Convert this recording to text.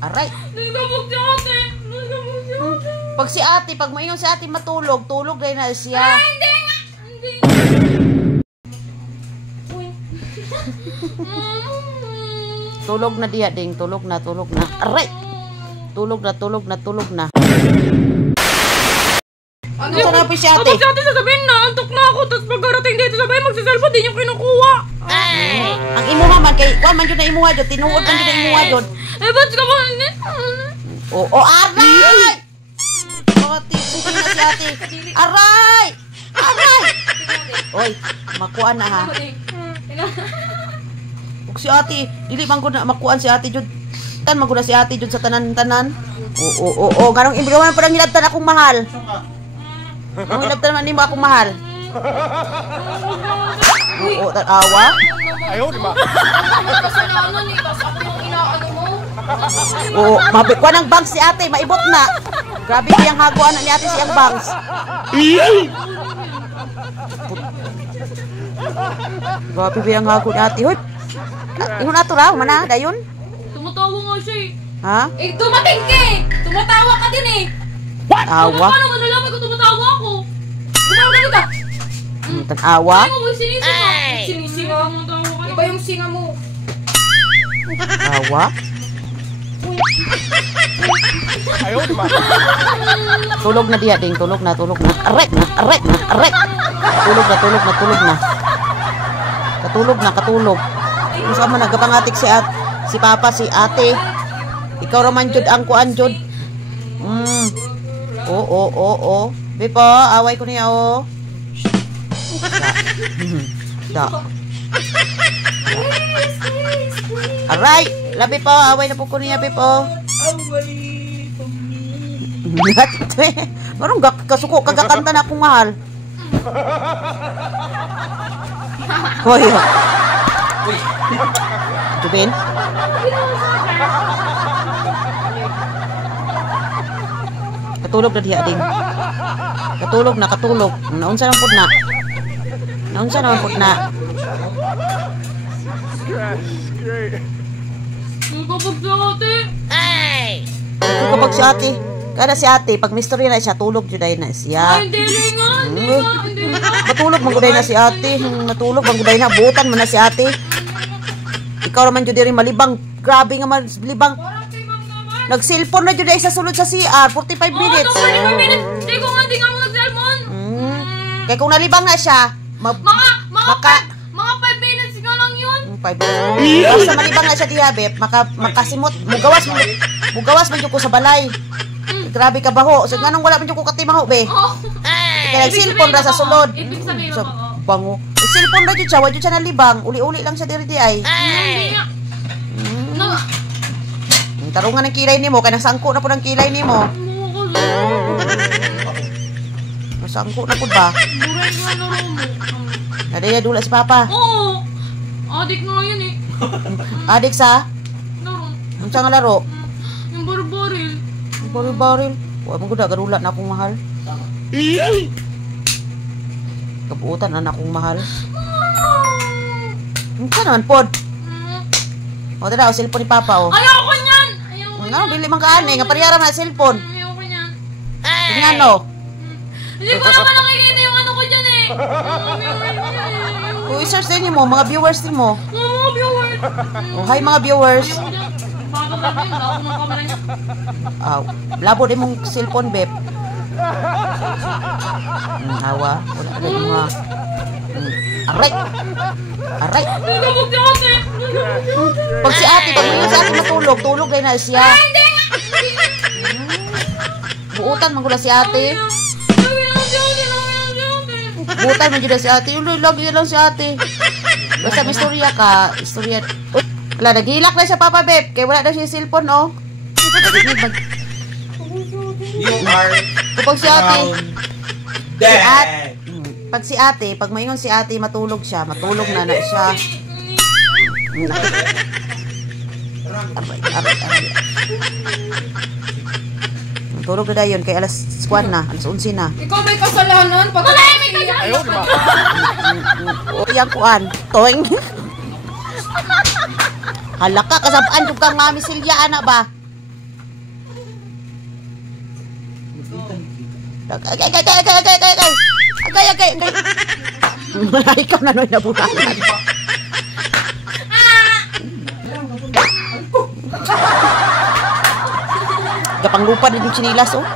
Aray. Nagkabog si ate. Nagkabog si ate. Pag si ate, pag maingon si ate matulog, tulog rin na siya. Ay, hindi nga. Hindi. Uy. Tulog na diya ding, tulog na. Aray. Tulog na. Ano sa napi si ate? Tapos si ate sasabihin na, antok na ako. Tapos pagkarating dito, sabihin magsiselfon, di yung kinukuha. Ang imuha man, kay kuha man yun na imuha dyan, tinuod man yun na imuha dyan. Eh, ba't ka ba? Aray! Ate, suki na si ate. Aray! Oy, makuha na ha. Kung si ate, dili man ko na makuhaan si ate dyan. Tan, maguna si ate dyan sa tanan-tanan. Oo. Ganong imbigawan pa ng hilabtan akong mahal. Ang hilabtan naman, hindi mo akong mahal. Oo, tanawa. Ayaw, di ba? Kasi na ano ni, kasi ate yung inaano mo. Oo, mabikwa ng bangs si ate, maibot na. Grabe yung haguan na ni ate siyang bangs. Grabe yung hago ni ate. Hoy, ingon ato raw, mana, dayon? Tumatawa nga siya eh. Ha? Eh, tumating ka eh! Tumatawa ka din eh! Tawa? Paano mo nalaman ko tumatawa ako? Tumatawa ka dito! Tanawa? Ay, mo, sinising ka! Sinising ka mo tawa ka. Iba yung singa mo. Tawa? Ayaw, di ba? Tulog na diya ding, tulog na. Aray! Katulog. Kung saan man nagapangatik si papa, si ate. Ikaw raman jud ang kuan jud. Oo. Bipo, away ko niya o. Da. Aray! Labi po, away na po ko niya, Bipo. Marong kasuko, kagakanta na akong mahal. Hoy. Jubin? Katulog na diya, ding. Katulog. Naunsa naman po na. Great. Nagkabog si ate. Kapag si ate, kada si ate, pag misteryo na siya, tulog juday na siya. Ay, hindi nga. Matulog maguday na si ate. Matulog maguday na. Butan mo na si ate. Ikaw naman juday rin malibang. Grabe nga malibang. Nag-cellphone na juday sa sulod sa CR. 45 minutes. 45 minutes. Hindi ko nga, mo nag-cellphone. Kaya kung nalibang na siya, Mga 5 minutes nga lang yun. 5 minutes. Basta malibang na siya dihabe, makasimot. Mugawas man yung ko sa balay. Grabe ka baho. So nga nang wala man yung ko katimaho, be. Kaya nag-cellphone ra sa sulod. Ibig sabihin So, mo, bango. Cellphone ra jud siya, wala jud siya nalibang. Uli-uli lang siya diri di ay. hindi nga. Tarungan ng kilay nimo, kay nasangko na po ng kilay nimo. Nasangko na po ba? Buray nga laro mo. Nadaya dula si Papa. Oo. Adik nga yun eh. Adik sa? Laro. Unsa nga laro? Yung barbaril. Baril. Wa mo gud garula na akong mahal. Kabuutan na akong mahal. Unsa naman pod? O tara, o cellphone ni Papa o. Ayoko niyan. Nga, bili man ka ani, nga pariyara man cellphone. Ayoko niyan. Tingnan no. Hindi ko naman nakikita yung ano ko dyan eh. Kung i-search din mo, mga viewers din mo. Mga viewers. Oh, hi mga viewers. Ayoko dyan. Bago lang yun. Ako ng camera niya. Labo din mong cellphone, Beb. Hawa. Wala ka din mga. Aray! Nagkabog si ate. Pag si ate, pag si ate matulog, tulog rin na siya. Hindi nga. Buutan man gula si ate. Buutan man gula si ate. Yung lagi lang si ate. Basta may istorya ka. Wala, naghilak na siya, Papa Beb. Kaya wala na siya yung cellphone, oh. You are Kapag si ate, dead. pag si ate, pag maingon si ate, matulog siya. Matulog na siya. Aray. Matulog na yun, kay alas 1 na, alas 11 na. Ikaw may kasalanan. Pag may kasalanan. Ayaw, di ba? O, yung kuan, toing. Halaka, kasabaan yung kang mami Silya, ana ba? Agay. Ikaw na noy nabulanan. Gapang lupa din yung chinilas, oh.